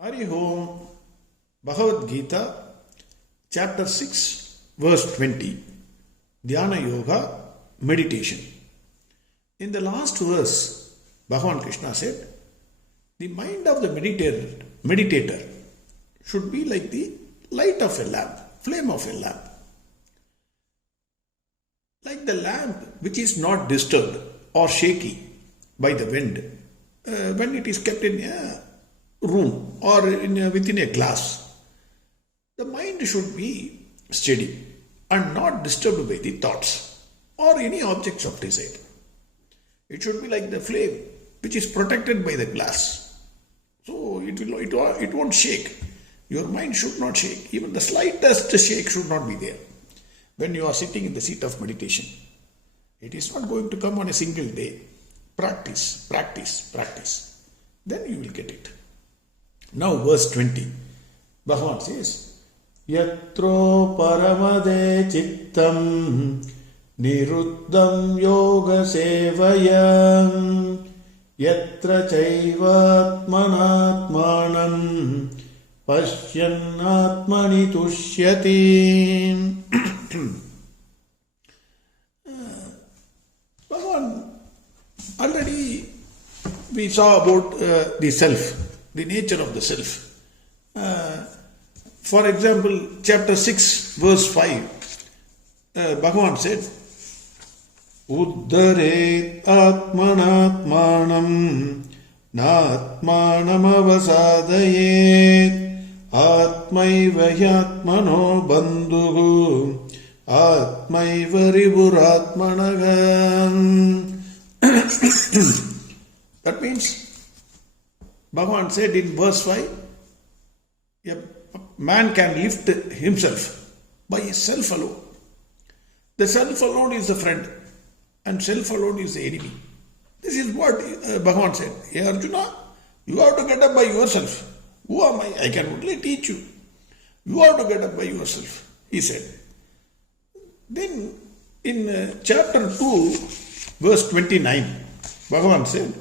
Hari Om, Bhagavad Gita, Chapter 6, Verse 20, Dhyana Yoga, Meditation. In the last verse, Bhagwan Krishna said, the mind of the meditator should be like the light of a lamp, flame of a lamp. Like the lamp which is not disturbed or shaky by the wind when it is kept in a room or within a glass. The mind should be steady and not disturbed by the thoughts or any objects of desire. It should be like the flame which is protected by the glass. So it won't shake. Your mind should not shake. Even the slightest shake should not be there. When you are sitting in the seat of meditation, it is not going to come on a single day. Practice, practice, practice. Then you will get it. Now verse 20. Bhagwan says, Yatro paramade chittam niruddham yoga sevayam yatra chaivatmanatmanam pashyannatmani tushyati. Bhagwan, already we saw about the self, the nature of the self. For example, chapter 6, verse 5, Bhagwan said, Uddharet atmanatmanam natmanam avasadayet atmaiva hyatmano bandhuhu atmaiva riburatmanagam. That means, Bhagwan said in verse 5, a man can lift himself by his self alone. The self alone is the friend and self alone is the enemy. This is what Bhagwan said. Hey Arjuna, you have to get up by yourself. Who am I? I can only teach you. You have to get up by yourself, he said. Then in chapter 2, verse 29, Bhagwan said,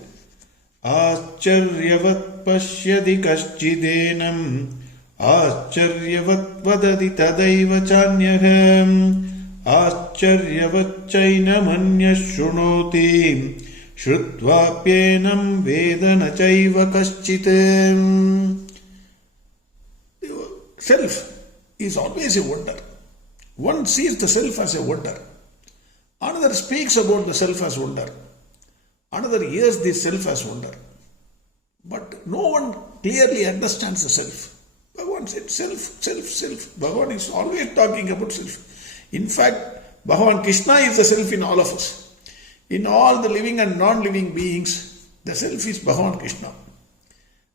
Acharyavat pashyadi kashchidenam Acharyavat vadati tadaiva chanyaham Acharyavat chainamanya shrunoti Shrutvapyenam vedana chaiva kaschitam. Self is always a wonder. One sees the self as a wonder. Another speaks about the self as wonder. Another hears the self as wonder. But no one clearly understands the self. Bhagwan said self, self, self. Bhagwan is always talking about self. In fact, Bhagwan Krishna is the self in all of us. In all the living and non-living beings, the self is Bhagwan Krishna.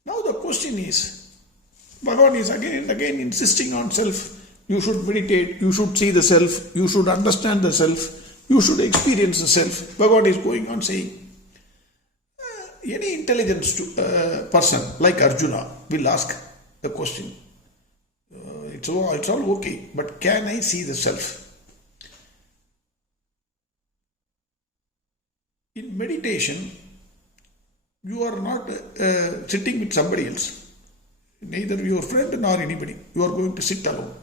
Now the question is, Bhagwan is again and again insisting on self. You should meditate, you should see the self, you should understand the self, you should experience the self. Bhagwan is going on saying, any intelligent person like Arjuna will ask the question, it's all okay, but can I see the self? In meditation, you are not sitting with somebody else, neither your friend nor anybody. You are going to sit alone.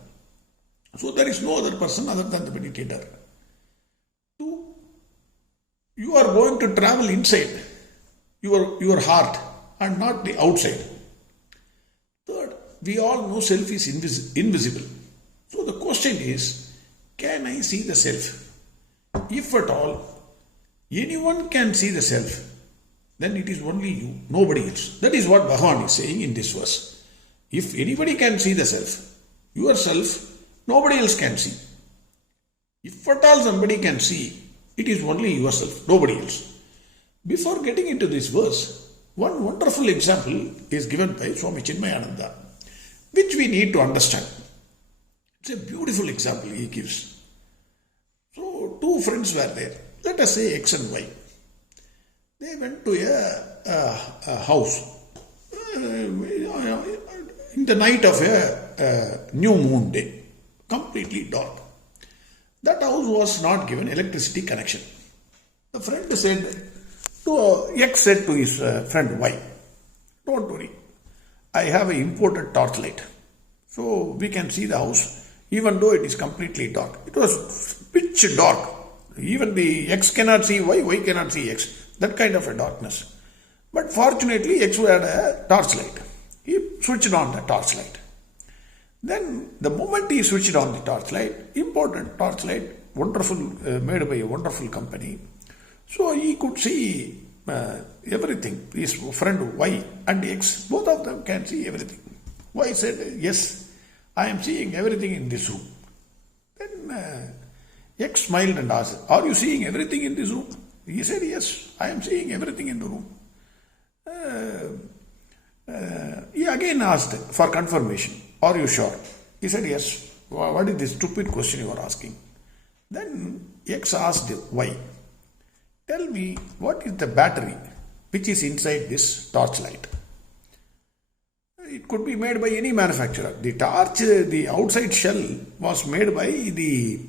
So there is no other person other than the meditator. Two, you are going to travel inside your heart and not the outside. Third, we all know self is invisible. So the question is, can I see the self? If at all, anyone can see the self, then it is only you, nobody else. That is what Bhagwan is saying in this verse. If anybody can see the self, yourself, nobody else can see. If at all somebody can see, it is only yourself, nobody else. Before getting into this verse, one wonderful example is given by Swami Chinmayananda, which we need to understand. It's a beautiful example he gives. So, two friends were there. Let us say X and Y. They went to a house in the night of a new moon day, completely dark. That house was not given electricity connection. The friend said, X said to his friend Y, don't worry, I have an imported torchlight. So we can see the house even though it is completely dark. It was pitch dark. Even the X cannot see Y cannot see X. That kind of a darkness. But fortunately X had a torchlight. He switched on the torchlight. Then the moment he switched on the torchlight, important torchlight, wonderful, made by a wonderful company. So he could see everything. His friend Y and X, both of them can see everything. Y said, yes, I am seeing everything in this room. Then X smiled and asked, are you seeing everything in this room? He said, yes, I am seeing everything in the room. He again asked for confirmation, are you sure? He said, yes. What is this stupid question you are asking? Then X asked Y, tell me what is the battery which is inside this torchlight? It could be made by any manufacturer. The torch, the outside shell was made by the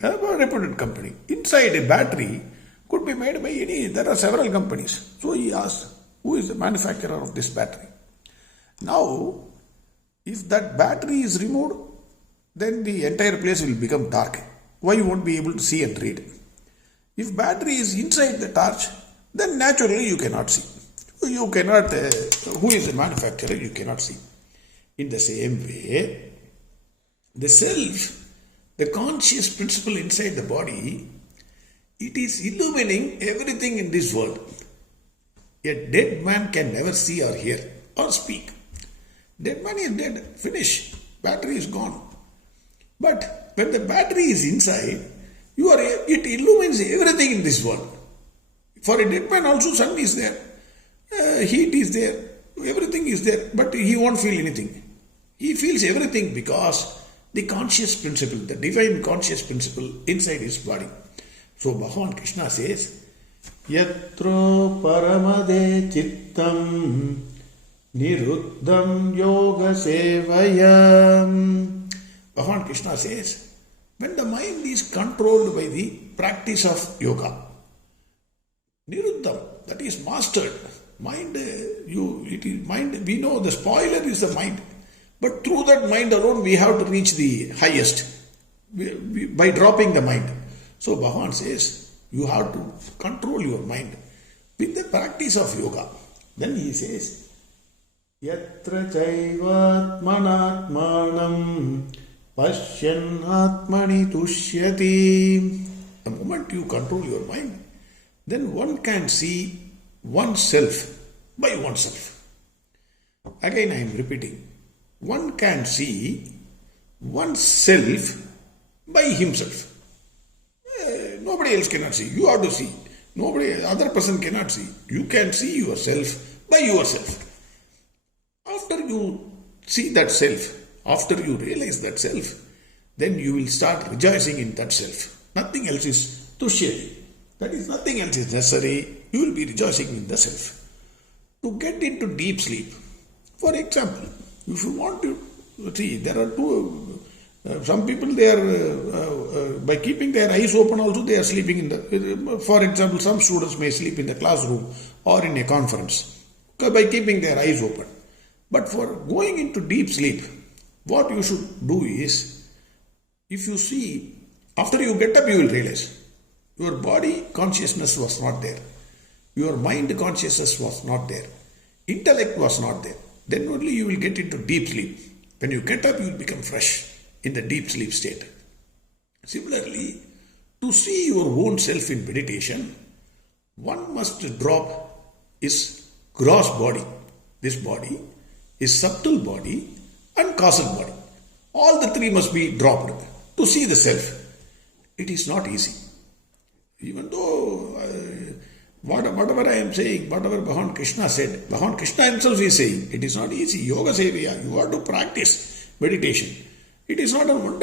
reputed company. Inside a battery could be made by any, there are several companies. So he asked, who is the manufacturer of this battery? Now, if that battery is removed, then the entire place will become dark. Why you won't be able to see and read? If battery is inside the torch, then naturally you cannot see. You cannot, who is the manufacturer, you cannot see. In the same way, the self, the conscious principle inside the body, it is illumining everything in this world. A dead man can never see or hear or speak. Dead man is dead, finish, battery is gone. But when the battery is inside, it illumines everything in this world. For a dead man also sun is there. Heat is there, everything is there, but he won't feel anything. He feels everything because the conscious principle, the divine conscious principle inside his body. So Bhagwan Krishna says, Yatro paramade chittam niruddham yoga sevayam. Bhagwan Krishna says, when the mind is controlled by the practice of yoga, niruddham, that is mastered. Mind, we know the spoiler is the mind. But through that mind alone, we have to reach the highest by dropping the mind. So Bhagwan says, you have to control your mind with the practice of yoga. Then he says, Yatra chaivatmanatmanam pashyan atmani tushyati. The moment you control your mind, then one can see oneself by oneself. Again I am repeating. One can see oneself by himself. Nobody else cannot see. You have to see. Nobody, other person cannot see. You can see yourself by yourself. After you see that self, after you realize that self, then you will start rejoicing in that self. Nothing else is tushyati. That is, nothing else is necessary. You will be rejoicing in the self. To get into deep sleep, for example, if you want to see, there are two, some people they are, by keeping their eyes open also they are sleeping in the, for example, some students may sleep in the classroom or in a conference by keeping their eyes open. But for going into deep sleep, what you should do is, if you see, after you get up you will realize, your body consciousness was not there. Your mind consciousness was not there. Intellect was not there. Then only you will get into deep sleep. When you get up, you will become fresh in the deep sleep state. Similarly, to see your own self in meditation, one must drop his gross body. This body, his subtle body and causal body. All the three must be dropped to see the self. It is not easy. Even though whatever I am saying, whatever Bhagwan Krishna said, Bhagwan Krishna himself is saying, it is not easy. Yoga sevaya, you have to practice meditation. It is not a one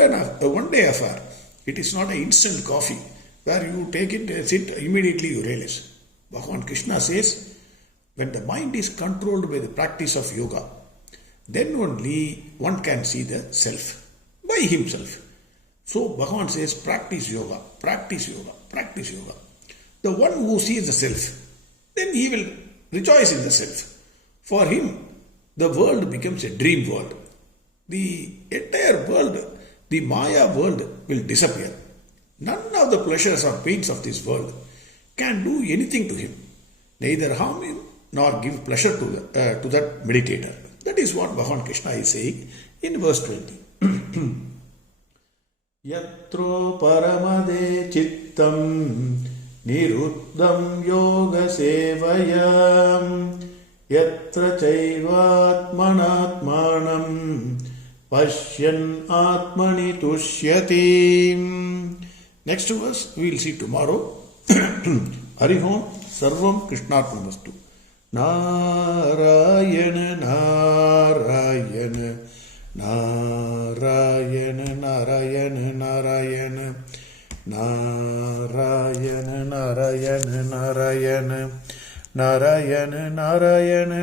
day affair. It is not an instant coffee where you take it, sit, immediately you realize. Bhagwan Krishna says, when the mind is controlled by the practice of yoga, then only one can see the self by himself. So Bhagwan says, practice yoga, practice yoga, practice yoga. The one who sees the self, then he will rejoice in the self. For him, the world becomes a dream world. The entire world, the Maya world, will disappear. None of the pleasures or pains of this world can do anything to him, neither harm him nor give pleasure to that meditator. That is what Bhagwan Krishna is saying in verse 20. Yatro paramade chittam niruddham yoga sevayam yatra chaivatmanatmanam pashyan atmani tushyati. Next verse we will see tomorrow. Harihom sarvam krishnarpanastu. Narayana Narayana Narayana Narayana Narayana Narayana Narayana Narayana Narayana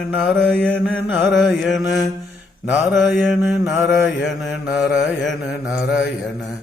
Narayana Narayana Narayana Narayana Narayana Narayana